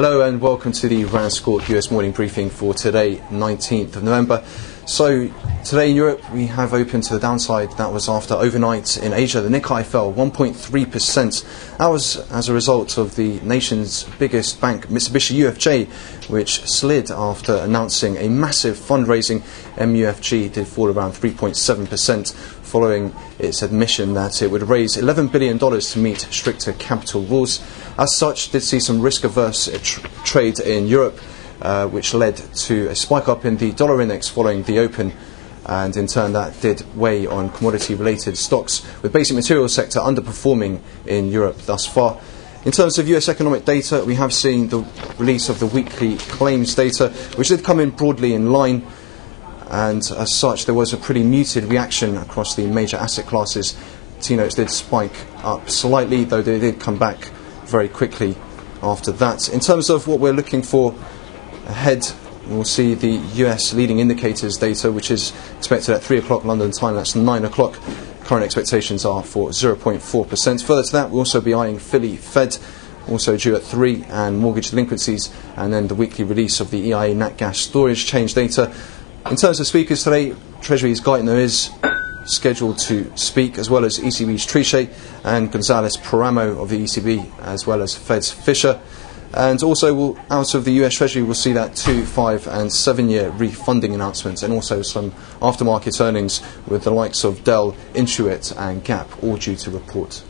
Hello and welcome to the RANsquawk US morning briefing for today, 19th of November. So today in Europe we have opened to the downside. That was after overnight in Asia the Nikkei fell 1.3%. That was as a result of the nation's biggest bank, Mitsubishi UFJ, which slid after announcing a massive fundraising. MUFG did fall around 3.7% following its admission that it would raise $11 billion to meet stricter capital rules. As such, did see some risk-averse trade in Europe, which led to a spike up in the dollar index following the open, and in turn that did weigh on commodity-related stocks, with basic materials sector underperforming in Europe thus far. In terms of US economic data, we have seen the release of the weekly claims data, which did come in broadly in line, and as such there was a pretty muted reaction across the major asset classes. T-notes did spike up slightly, though they did come back very quickly after that. In terms of what we're looking for ahead, we'll see the US leading indicators data, which is expected at 3 o'clock London time. That's 9 o'clock. Current expectations are for 0.4%. Further to that, we'll also be eyeing Philly Fed, also due at 3, and mortgage delinquencies, and then the weekly release of the EIA Nat Gas storage change data. In terms of speakers today, Treasury's Geithner is scheduled to speak, as well as ECB's Trichet and Gonzales Paramo of the ECB, as well as Fed's Fisher. And also, out of the US Treasury, we'll see that 2, 5 and 7-year refunding announcements, and also some aftermarket earnings with the likes of Dell, Intuit and Gap all due to report.